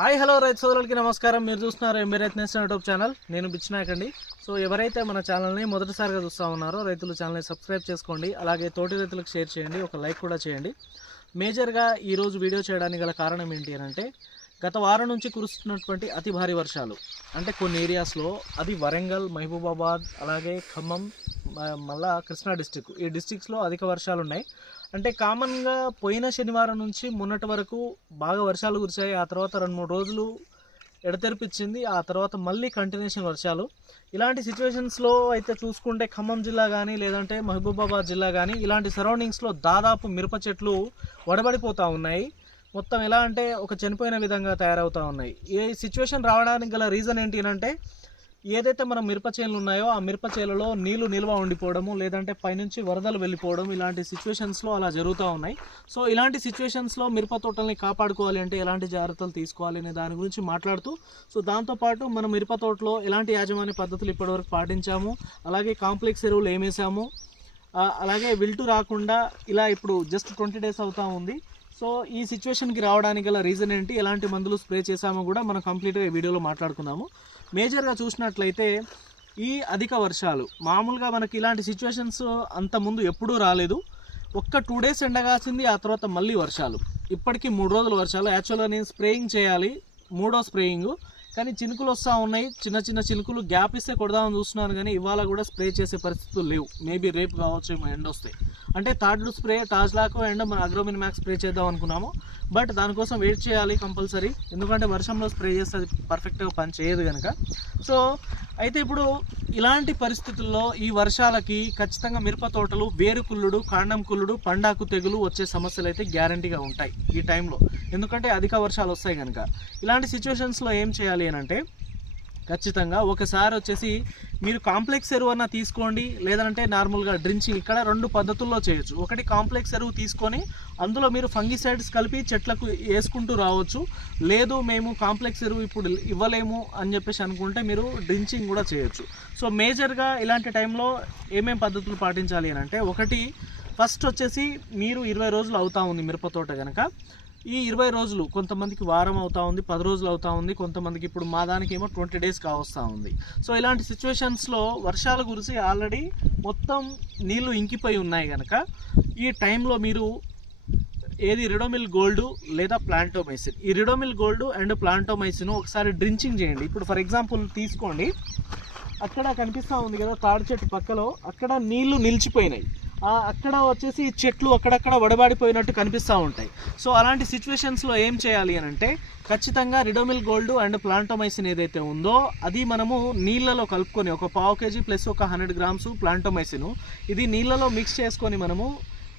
Hi hello రైతు సోదరులకి నమస్కారం. మీరు చూస్తున్నారు ఎంబీ రైతు నేషన్ యూట్యూబ్ ఛానల్. నేను బిచ్చినాకండి సో ఎవరైతే మన ఛానల్ని మొదటిసారిగా చూస్తూ ఉన్నారో రైతులు ఛానల్ని సబ్స్క్రైబ్ చేసుకోండి. అలాగే తోటి రైతులకు షేర్ చేయండి. ఒక లైక్ కూడా చేయండి. మేజర్గా ఈరోజు వీడియో చేయడానికి గల కారణం ఏంటి అని అంటే గత వారం నుంచి కురుస్తున్నటువంటి అతి భారీ వర్షాలు. అంటే కొన్ని ఏరియాస్లో అది వరంగల్ మహబూబాబాద్ అలాగే ఖమ్మం మళ్ళా కృష్ణా డిస్టిక్. ఈ డిస్టిక్స్లో అధిక వర్షాలు ఉన్నాయి అంటే కామన్గా పోయిన శనివారం నుంచి మొన్నటి వరకు బాగా వర్షాలు కురిశాయి. ఆ తర్వాత రెండు మూడు రోజులు ఎడతెరిపించింది ఆ తర్వాత మళ్ళీ కంటిన్యూషన్ వర్షాలు. ఇలాంటి సిచ్యువేషన్స్లో అయితే చూసుకుంటే ఖమ్మం జిల్లా కానీ లేదంటే మహబూబాబాద్ జిల్లా కానీ ఇలాంటి సరౌండింగ్స్లో దాదాపు మిరప చెట్లు వడబడిపోతూ ఉన్నాయి. మొత్తం ఎలా అంటే ఒక చనిపోయిన విధంగా తయారవుతూ ఉన్నాయి. ఈ సిచ్యువేషన్ రావడానికి గల రీజన్ ఏంటి అంటే ఏదైతే మన మిరప చేనులు ఉన్నాయో ఆ మిరప చేలలో నీళ్ళు నిల్వ ఉండిపోవడము లేదంటే పైనుంచి వరదలు వెళ్ళిపోవడం ఇలాంటి సిచ్యువేషన్స్లో అలా జరుగుతూ ఉన్నాయి. సో ఇలాంటి సిచ్యువేషన్స్లో మిరప తోటల్ని కాపాడుకోవాలి అంటే ఎలాంటి జాగ్రత్తలు తీసుకోవాలి అనే దాని గురించి మాట్లాడుతూ సో దాంతోపాటు మన మిరప తోటలో ఎలాంటి యాజమాన్య పద్ధతులు ఇప్పటివరకు పాటించాము అలాగే కాంప్లెక్స్ ఎరువులు ఏమేసాము అలాగే విల్టు రాకుండా ఇలా ఇప్పుడు జస్ట్ ట్వంటీ డేస్ అవుతా ఉంది. సో ఈ సిచ్యువేషన్కి రావడానికి గల రీజన్ ఏంటి ఎలాంటి మందులు స్ప్రే చేసామో కూడా మనం కంప్లీట్గా ఈ వీడియోలో మాట్లాడుకున్నాము. మేజర్గా చూసినట్లయితే ఈ అధిక వర్షాలు మామూలుగా మనకి ఇలాంటి సిచ్యువేషన్స్ అంత ముందు ఎప్పుడూ రాలేదు. ఒక్క టూ డేస్ ఎండగాసింది ఆ తర్వాత మళ్ళీ వర్షాలు. ఇప్పటికీ మూడు రోజులు వర్షాలు. యాక్చువల్గా నేను స్ప్రేయింగ్ చేయాలి మూడో స్ప్రేయింగ్ కానీ చినుకులు వస్తూ ఉన్నాయి. చిన్న చిన్న చినుకులు గ్యాప్ ఇస్తే కొడదామని చూస్తున్నాను కానీ ఇవాళ కూడా స్ప్రే చేసే పరిస్థితులు లేవు. మేబీ రేపు కావచ్చు ఎండ్ ఎండ వస్తాయి. అంటే థర్డ్ స్ప్రే టాజ్ లాక్ అండ్ మన అగ్రోమిన్ మ్యాక్స్ స్ప్రే చేద్దాం అనుకున్నాము. బట్ దానికోసం వెయిట్ చేయాలి కంపల్సరీ ఎందుకంటే వర్షంలో స్ప్రే చేస్తే అది పర్ఫెక్ట్గా పని చేయదు కనుక సో అయితే ఇప్పుడు ఇలాంటి పరిస్థితుల్లో ఈ వర్షాలకి ఖచ్చితంగా మిరప తోటలు వేరు కుళ్ళుడు కాండం కుళ్ళుడు పండాకు తెగులు వచ్చే సమస్యలు అయితే గ్యారంటీగా ఉంటాయి ఈ టైంలో ఎందుకంటే అధిక వర్షాలు వస్తాయి కనుక. ఇలాంటి సిచ్యువేషన్స్లో ఏం చేయాలి అని అంటే ఖచ్చితంగా ఒకసారి వచ్చేసి మీరు కాంప్లెక్స్ ఎరువు అన్న తీసుకోండి లేదంటే నార్మల్గా డ్రించింగ్ ఇక్కడ రెండు పద్ధతుల్లో చేయొచ్చు. ఒకటి కాంప్లెక్స్ ఎరువు తీసుకొని అందులో మీరు ఫంగిసైడ్స్ కలిపి చెట్లకు వేసుకుంటూ రావచ్చు. లేదు మేము కాంప్లెక్స్ ఎరువు ఇప్పుడు ఇవ్వలేము అని చెప్పేసి అనుకుంటే మీరు డ్రించింగ్ కూడా చేయొచ్చు. సో మేజర్గా ఇలాంటి టైంలో ఏమేం పద్ధతులు పాటించాలి అని అంటే ఒకటి ఫస్ట్ వచ్చేసి మీరు ఇరవై రోజులు అవుతా ఉంది మిరపతోట కనుక. ఈ ఇరవై రోజులు కొంతమందికి వారం అవుతా ఉంది పది రోజులు అవుతా ఉంది కొంతమందికి ఇప్పుడు మా దానికి ఏమో ట్వంటీ డేస్ కావస్తూ ఉంది. సో ఇలాంటి సిచ్యువేషన్స్లో వర్షాలు కురిసి ఆల్రెడీ మొత్తం నీళ్ళు ఇంకిపోయి ఉన్నాయి కనుక ఈ టైంలో మీరు ఏది రిడోమిల్ గోల్డ్ లేదా ప్లాంటోమైసిన్. ఈ రిడోమిల్ గోల్డ్ అండ్ ప్లాంటోమైసిన్ ఒకసారి డ్రించింగ్ చేయండి. ఇప్పుడు ఫర్ ఎగ్జాంపుల్ తీసుకోండి. అక్కడ కనిపిస్తూ ఉంది కదా తాడి చెట్టు పక్కలో అక్కడ నీళ్ళు నిలిచిపోయినాయి. అక్కడ వచ్చేసి చెట్లు అక్కడక్కడ వడబాడిపోయినట్టు కనిపిస్తూ ఉంటాయి. సో అలాంటి సిచ్యువేషన్స్లో ఏం చేయాలి అని అంటే ఖచ్చితంగా రిడోమిల్ గోల్డ్ అండ్ ప్లాంటోమైసిన్ ఏదైతే ఉందో అది మనము నీళ్ళలో కలుపుకొని ఒక పావు కేజీ ప్లస్ ఒక హండ్రెడ్ గ్రామ్స్ ప్లాంటోమైసిన్ ఇది నీళ్ళలో మిక్స్ చేసుకొని మనము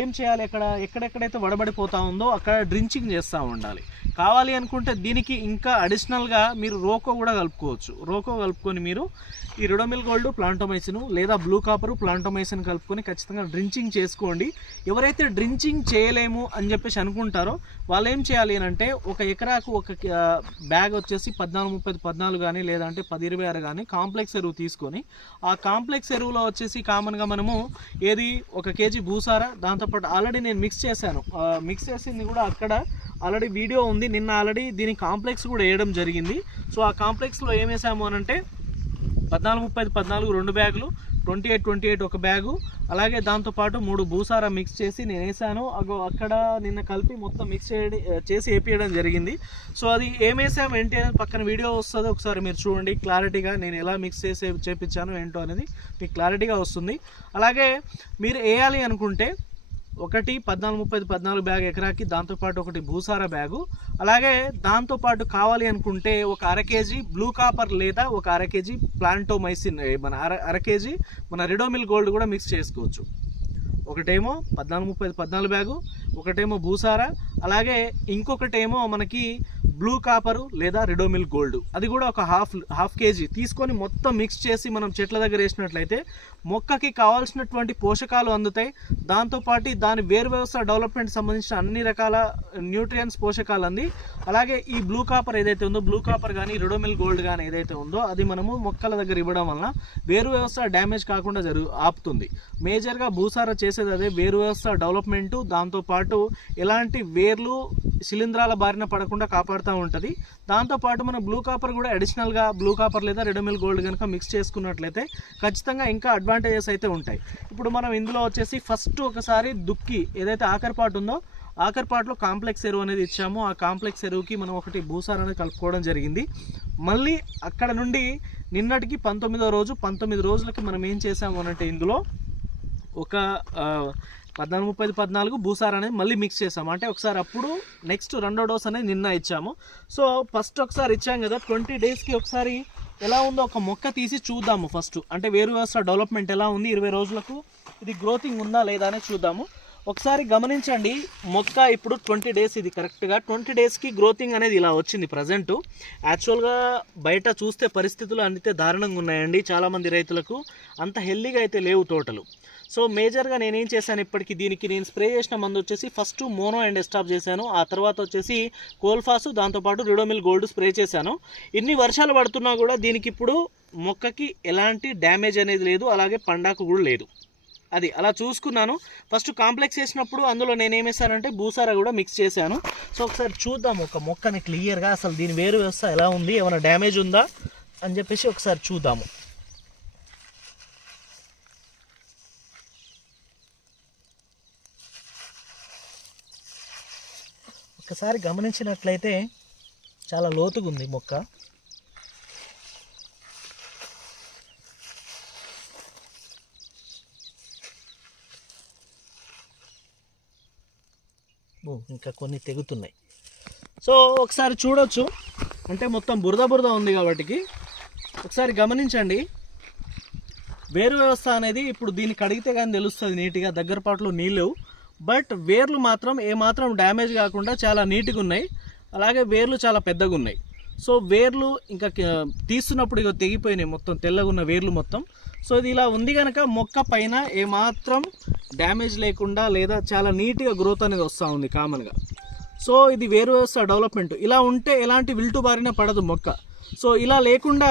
ఏం చేయాలి? అక్కడ ఎక్కడెక్కడైతే వడబడిపోతా ఉందో అక్కడ డ్రించింగ్ చేస్తూ ఉండాలి. కావాలి అనుకుంటే దీనికి ఇంకా అడిషనల్గా మీరు రోకో కూడా కలుపుకోవచ్చు. రోకో కలుపుకొని మీరు ఈ రిడోమిల్ గోల్డ్ ప్లాంటోమైసిన్ లేదా బ్లూ కాపరు ప్లాంటోమైసిన్ కలుపుకొని ఖచ్చితంగా డ్రించింగ్ చేసుకోండి. ఎవరైతే డ్రించింగ్ చేయలేము అని చెప్పేసి అనుకుంటారో వాళ్ళు ఏం చేయాలి అని అంటే ఒక ఎకరాకు ఒక బ్యాగ్ వచ్చేసి పద్నాలుగు ముప్పై పద్నాలుగు కానీ లేదంటే పది ఇరవై ఆరు కానీ కాంప్లెక్స్ ఎరువు తీసుకొని ఆ కాంప్లెక్స్ ఎరువులో వచ్చేసి కామన్గా మనము ఏది? ఒక కేజీ భూసార దాంతోపాటు ఆల్రెడీ నేను మిక్స్ చేశాను. మిక్స్ చేసింది కూడా అక్కడ ఆల్రెడీ వీడియో ఉంది. నిన్న ఆల్రెడీ దీని కాంప్లెక్స్ కూడా వేయడం జరిగింది. సో ఆ కాంప్లెక్స్లో ఏం వేసాము అని అంటే పద్నాలుగు ముప్పై పద్నాలుగు రెండు బ్యాగులు ట్వంటీ ఎయిట్ ట్వంటీ ఎయిట్ ఒక బ్యాగు అలాగే దాంతోపాటు మూడు భూసార మిక్స్ చేసి నేను వేసాను. అగో అక్కడ నిన్న కలిపి మొత్తం మిక్స్ చేయడం చేసి వేపించడం జరిగింది. సో అది ఏం వేసాము ఏంటి అనేది పక్కన వీడియో వస్తుంది. ఒకసారి మీరు చూడండి. క్లారిటీగా నేను ఎలా మిక్స్ చేసి చేపించాను ఏంటో అనేది మీకు క్లారిటీగా వస్తుంది. అలాగే మీరు వేయాలి అనుకుంటే ఒకటి పద్నాలుగు ముప్పై పద్నాలుగు బ్యాగ్ ఎకరాకి దాంతోపాటు ఒకటి భూసార బ్యాగు. అలాగే దాంతోపాటు కావాలి అనుకుంటే ఒక అర కేజీ బ్లూ కాపర్ లేదా ఒక అర కేజీ ప్లాంటోమైసిన్ మన అర అర కేజీ మన రిడోమిల్ గోల్డ్ కూడా మిక్స్ చేసుకోవచ్చు. ఒకటేమో పద్నాలుగు ముప్పై పద్నాలుగు బ్యాగు ఒకటేమో భూసార అలాగే ఇంకొకటేమో మనకి బ్లూ కాపరు లేదా రెడోమిల్ గోల్డ్. అది కూడా ఒక హాఫ్ హాఫ్ కేజీ. తీసుకొని మొత్తం మిక్స్ చేసి మనం చెట్ల దగ్గర వేసినట్లయితే మొక్కకి కావాల్సినటువంటి పోషకాలు అందుతాయి. దాంతోపాటు దాని వేరు వ్యవస్థ డెవలప్మెంట్ సంబంధించిన అన్ని రకాల న్యూట్రియన్స్ పోషకాలు అంది. అలాగే ఈ బ్లూ కాపర్ ఏదైతే ఉందో బ్లూ కాపర్ కానీ రెడోమిల్ గోల్డ్ కానీ ఏదైతే ఉందో అది మనము మొక్కల దగ్గర ఇవ్వడం వలన వేరు వ్యవస్థ డ్యామేజ్ కాకుండా జరుగు ఆపుతుంది. మేజర్గా భూసార చేసేది అదే వేరు వ్యవస్థ డెవలప్మెంటు. దాంతోపాటు ఎలాంటి వేర్లు శిలీంధ్రాల బారిన పడకుండా కాపాడుతూ ఉంటుంది. దాంతోపాటు మనం బ్లూ కాపర్ కూడా అడిషనల్గా బ్లూ కాపర్ లేదా రెడమిల్ గోల్డ్ కనుక మిక్స్ చేసుకున్నట్లయితే ఖచ్చితంగా ఇంకా అడ్వాంటేజెస్ అయితే ఉంటాయి. ఇప్పుడు మనం ఇందులో వచ్చేసి ఫస్ట్ ఒకసారి దుక్కి ఏదైతే ఆఖరిపాటు ఉందో ఆఖరి పాటలో కాంప్లెక్స్ ఎరువు అనేది ఇచ్చాము. ఆ కాంప్లెక్స్ ఎరువుకి మనం ఒకటి భూసార్ అనేది కలుపుకోవడం జరిగింది. మళ్ళీ అక్కడ నుండి నిన్నటికి పంతొమ్మిదో రోజు పంతొమ్మిది రోజులకి మనం ఏం చేసాము అనంటే ఇందులో ఒక పద్నాలుగు ముప్పై ఐదు పద్నాలుగు భూసార్ అనేది మళ్ళీ మిక్స్ చేసాము. అంటే ఒకసారి అప్పుడు నెక్స్ట్ రెండో డోస్ అనేది నిన్న ఇచ్చాము. సో ఫస్ట్ ఒకసారి ఇచ్చాం కదా ట్వంటీ డేస్కి ఒకసారి ఎలా ఉందో ఒక మొక్క తీసి చూద్దాము ఫస్ట్ అంటే వేరు వ్యవస్థ డెవలప్మెంట్ ఎలా ఉంది ఇరవై రోజులకు ఇది గ్రోతింగ్ ఉందా లేదా అనేది చూద్దాము. ఒకసారి గమనించండి మొక్క ఇప్పుడు ట్వంటీ డేస్ ఇది కరెక్ట్గా ట్వంటీ డేస్కి గ్రోతింగ్ అనేది ఇలా వచ్చింది ప్రజెంట్ యాక్చువల్గా బయట చూస్తే పరిస్థితులు అందితే దారుణంగా ఉన్నాయండి. చాలామంది రైతులకు అంత హెల్దీగా అయితే లేవు తోటలు సో మేజర్గా నేనేం చేశాను ఇప్పటికి దీనికి నేను స్ప్రే చేసిన మందు వచ్చేసి ఫస్ట్ మోనో అండ్ ఎస్టాప్ చేశాను. ఆ తర్వాత వచ్చేసి కోల్ఫాస్ దాంతోపాటు రిడోమిల్ గోల్డ్ స్ప్రే చేశాను. ఇన్ని వర్షాలు పడుతున్నా కూడా దీనికి ఇప్పుడు మొక్కకి ఎలాంటి డ్యామేజ్ అనేది లేదు అలాగే పండాకు కూడా లేదు. అది అలా చూసుకున్నాను. ఫస్ట్ కాంప్లెక్స్ చేసినప్పుడు అందులో నేను ఏమేసానంటే భూసారా కూడా మిక్స్ చేశాను. సో ఒకసారి చూద్దాం ఒక మొక్కని క్లియర్గా అసలు దీని వేరు వ్యవస్థ ఎలా ఉంది ఏమైనా డ్యామేజ్ ఉందా అని చెప్పేసి ఒకసారి చూద్దాము. ఒకసారి గమనించినట్లయితే చాలా లోతుగా ఉంది మొక్క ఇంకా కొన్ని తెగుతున్నాయి. సో ఒకసారి చూడొచ్చు. అంటే మొత్తం బురద బురద ఉంది కాబట్టికి. ఒకసారి గమనించండి. వేరు వ్యవస్థ అనేది ఇప్పుడు దీన్ని కడిగితే కానీ తెలుస్తుంది నీట్గా. దగ్గర పాటలో నీళ్ళు బట్ వేర్లు మాత్రం ఏమాత్రం డ్యామేజ్ కాకుండా చాలా నీట్గా ఉన్నాయి. అలాగే వేర్లు చాలా పెద్దగా ఉన్నాయి. సో వేర్లు ఇంకా తీస్తున్నప్పుడు ఇక తెగిపోయినాయి మొత్తం తెల్లగా ఉన్న వేర్లు మొత్తం. సో ఇది ఇలా ఉంది కనుక మొక్క పైన ఏమాత్రం డ్యామేజ్ లేకుండా లేదా చాలా నీట్గా గ్రోత్ అనేది వస్తూ ఉంది కామన్గా. సో ఇది వేరు వ్యవస్థ డెవలప్మెంట్. ఇలా ఉంటే ఎలాంటి విల్టు బారిన పడదు మొక్క. సో ఇలా లేకుండా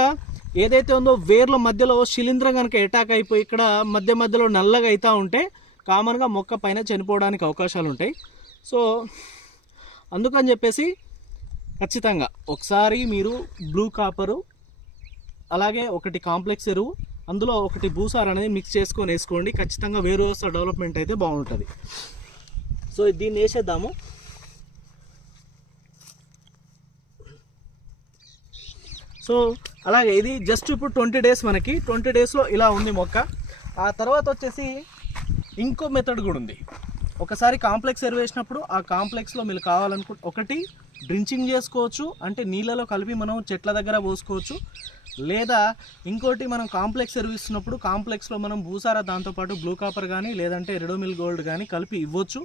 ఏదైతే ఉందో వేర్ల మధ్యలో శిలీంద్రం కనుక అటాక్ అయిపోయి ఇక్కడ మధ్య మధ్యలో నల్లగా అవుతూ ఉంటే కామన్గా మొక్క పైన చనిపోవడానికి అవకాశాలు ఉంటాయి సో అందుకని చెప్పేసి ఖచ్చితంగా ఒకసారి మీరు బ్లూ కాపరు అలాగే ఒకటి కాంప్లెక్స్ ఎరువు అందులో ఒకటి భూసార్ అనేది మిక్స్ చేసుకొని వేసుకోండి. ఖచ్చితంగా వేరు వ్యవస్థ డెవలప్మెంట్ అయితే బాగుంటుంది. సో దీన్ని వేసేద్దాము. సో అలాగే ఇది జస్ట్ ఇప్పుడు ట్వంటీ డేస్ మనకి. ట్వంటీ డేస్లో ఇలా ఉంది మొక్క. ఆ తర్వాత వచ్చేసి ఇంకో మెథడ్ కూడా ఉంది. ఒకసారి కాంప్లెక్స్ ఎరువేసినప్పుడు ఆ కాంప్లెక్స్లో మీరు కావాలనుకు ఒకటి డ్రించింగ్ చేసుకోవచ్చు. అంటే నీళ్ళలో కలిపి మనం చెట్ల దగ్గర పోసుకోవచ్చు. లేదా ఇంకోటి మనం కాంప్లెక్స్ ఎరువిస్తున్నప్పుడు కాంప్లెక్స్లో మనం భూసార దాంతోపాటు బ్లూ కాపర్ కానీ లేదంటే రెడోమిల్ గోల్డ్ కానీ కలిపి ఇవ్వచ్చు.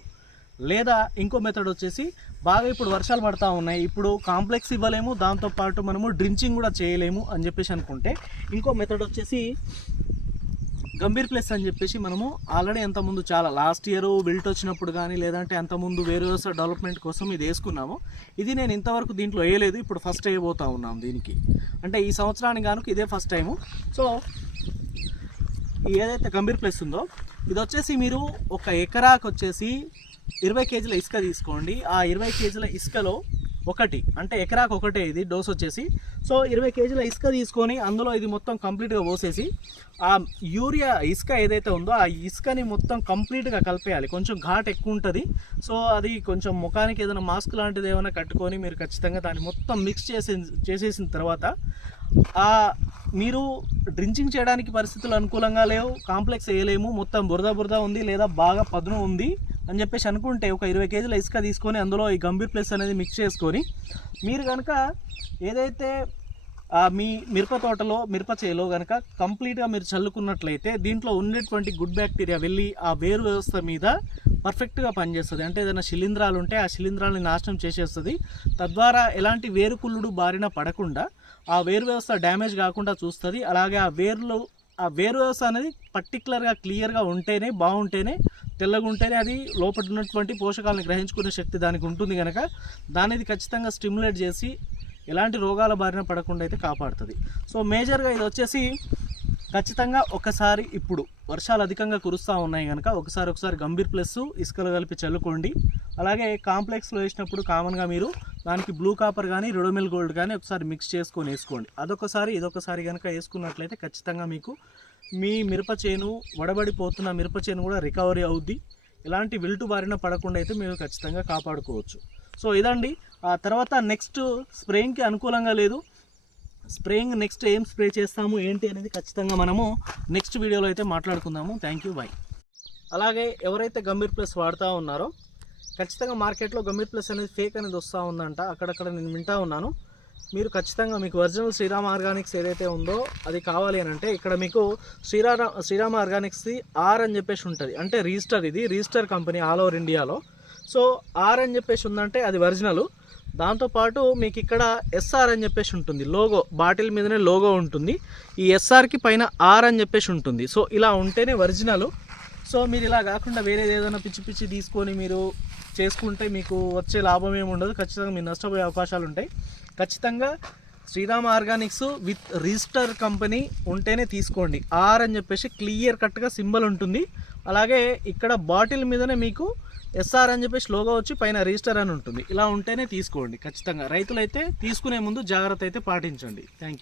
లేదా ఇంకో మెథడ్ వచ్చేసి బాగా ఇప్పుడు వర్షాలు పడతా ఉన్నాయి. ఇప్పుడు కాంప్లెక్స్ ఇవ్వలేము దాంతోపాటు మనము డ్రించింగ్ కూడా చేయలేము అని చెప్పేసి అనుకుంటే ఇంకో మెథడ్ వచ్చేసి గంభీర్ ప్లస్ అని చెప్పేసి మనము ఆల్రెడీ ఎంతముందు చాలా లాస్ట్ ఇయర్ బిల్ట్ వచ్చినప్పుడు కానీ లేదంటే ఎంతముందు వేరే వ్యవస్థ డెవలప్మెంట్ కోసం ఇది వేసుకున్నాము. ఇది నేను ఇంతవరకు దీంట్లో వేయలేదు. ఇప్పుడు ఫస్ట్ వేయబోతా ఉన్నాం దీనికి. అంటే ఈ సంవత్సరానికి గాను ఇదే ఫస్ట్ టైము సో ఏదైతే గంభీర్ ప్లస్ ఉందో ఇది వచ్చేసి మీరు ఒక ఎకరాకు వచ్చేసి ఇరవై కేజీల ఇసుక తీసుకోండి. ఆ ఇరవై కేజీల ఇసుకలో ఒకటి. అంటే ఎకరాకు ఒకటే ఇది డోస్ వచ్చేసి. సో ఇరవై కేజీల ఇసుక తీసుకొని అందులో ఇది మొత్తం కంప్లీట్గా పోసేసి ఆ యూరియా ఇసుక ఏదైతే ఉందో ఆ ఇసుకని మొత్తం కంప్లీట్గా కలిపేయాలి. కొంచెం ఘాట్ ఎక్కువ ఉంటుంది. సో అది కొంచెం ముఖానికి ఏదైనా మాస్క్ లాంటిది ఏమైనా కట్టుకొని మీరు ఖచ్చితంగా దాన్ని మొత్తం మిక్స్ చేసి చేసేసిన తర్వాత ఆ మీరు డ్రించింగ్ చేయడానికి పరిస్థితులు అనుకూలంగా లేవు కాంప్లెక్స్ వేయలేము మొత్తం బురద బురద ఉంది లేదా బాగా పదును ఉంది. అని చెప్పేసి అనుకుంటే ఒక ఇరవై కేజీల ఇసుక తీసుకొని అందులో ఈ గంభీర్ ప్లస్ అనేది మిక్స్ చేసుకొని మీరు కనుక ఏదైతే మీ మిరప తోటలో మిరప చేలో కనుక కంప్లీట్గా మీరు చల్లుకున్నట్లయితే దీంట్లో ఉన్నటువంటి గుడ్ బ్యాక్టీరియా వెళ్ళి ఆ వేరు వ్యవస్థ మీద పర్ఫెక్ట్గా పనిచేస్తుంది. అంటే ఏదైనా శిలీంధ్రాలు ఉంటే ఆ శిలీంధ్రాలని నాశనం చేసేస్తుంది. తద్వారా ఎలాంటి వేరుకుళ్ళుడు బారిన పడకుండా ఆ వేరు వ్యవస్థ డ్యామేజ్ కాకుండా చూస్తుంది. అలాగే ఆ వేర్లు ఆ వేరు వ్యవస్థ అనేది పర్టికులర్గా క్లియర్గా ఉంటేనే బాగుంటేనే తెల్లగా ఉంటేనే అది లోపల ఉన్నటువంటి పోషకాలను గ్రహించుకునే శక్తి దానికి ఉంటుంది కనుక దానిది ఖచ్చితంగా స్టిమ్యులేట్ చేసి ఎలాంటి రోగాల బారిన పడకుండా అయితే కాపాడుతుంది. సో మేజర్గా ఇది వచ్చేసి ఖచ్చితంగా ఒకసారి ఇప్పుడు వర్షాలు అధికంగా కురుస్తూ ఉన్నాయి కనుక ఒకసారి ఒకసారి గంభీర్ ప్లస్ ఇసుకలు కలిపి చల్లుకోండి. అలాగే కాంప్లెక్స్లో వేసినప్పుడు కామన్గా మీరు దానికి బ్లూ కాపర్ కానీ రుడమిల్ గోల్డ్ కానీ ఒకసారి మిక్స్ చేసుకొని వేసుకోండి. అదొకసారి ఇదొకసారి కనుక వేసుకున్నట్లయితే ఖచ్చితంగా మీకు మీ మిరప చేను వడబడిపోతున్న మిరప చేను కూడా రికవరీ అవుద్ది. ఎలాంటి విల్టు బారిన పడకుండా అయితే మీరు ఖచ్చితంగా కాపాడుకోవచ్చు. సో ఇదండి. ఆ తర్వాత నెక్స్ట్ స్ప్రేయింగ్కి అనుకూలంగా లేదు. స్ప్రేయింగ్ నెక్స్ట్ ఏం స్ప్రే చేస్తాము ఏంటి అనేది ఖచ్చితంగా మనము నెక్స్ట్ వీడియోలో అయితే మాట్లాడుకుందాము. Thank you. బాయ్ అలాగే ఎవరైతే గంభీర్ ప్లస్ వాడుతూ ఉన్నారో ఖచ్చితంగా మార్కెట్లో గంభీర్ ప్లస్ అనేది ఫేక్ అనేది వస్తూ ఉందంట. అక్కడక్కడ నేను వింటా ఉన్నాను. మీరు ఖచ్చితంగా మీకు ఒరిజినల్ శ్రీరామ్ ఆర్గానిక్స్ ఏదైతే ఉందో అది కావాలి అని అంటే ఇక్కడ మీకు శ్రీరామ శ్రీరామ్ ఆర్గానిక్స్ది ఆర్ అని చెప్పేసి ఉంటుంది. అంటే రిజిస్టర్ ఇది రిజిస్టర్ కంపెనీ ఆల్ ఓవర్ ఇండియాలో. సో ఆర్ అని చెప్పేసి ఉందంటే అది ఒరిజినల్. దాంతోపాటు మీకు ఇక్కడ ఎస్ఆర్ అని చెప్పేసి ఉంటుంది. లోగో బాటిల్ మీదనే లోగో ఉంటుంది. ఈ ఎస్ఆర్కి పైన ఆర్ అని చెప్పేసి ఉంటుంది. సో ఇలా ఉంటేనే ఒరిజినల్. సో మీరు ఇలా కాకుండా వేరేది ఏదైనా పిచ్చి పిచ్చి తీసుకొని మీరు చేసుకుంటే మీకు వచ్చే లాభం ఏమి ఉండదు. ఖచ్చితంగా మీరు నష్టపోయే అవకాశాలు ఉంటాయి. ఖచ్చితంగా Sriram organics with register company ఉంటేనే తీసుకోండి. ఆర్ అని చెప్పేసి క్లియర్ కట్గా సింబల్ ఉంటుంది. అలాగే ఇక్కడ బాటిల్ మీదనే మీకు ఎస్ఆర్ అని చెప్పేసి లోగో వచ్చి పైన రిజిస్టర్ అని ఉంటుంది. ఇలా ఉంటేనే తీసుకోండి ఖచ్చితంగా. రైతులైతే తీసుకునే ముందు జాగ్రత్త అయితే పాటించండి. Thank you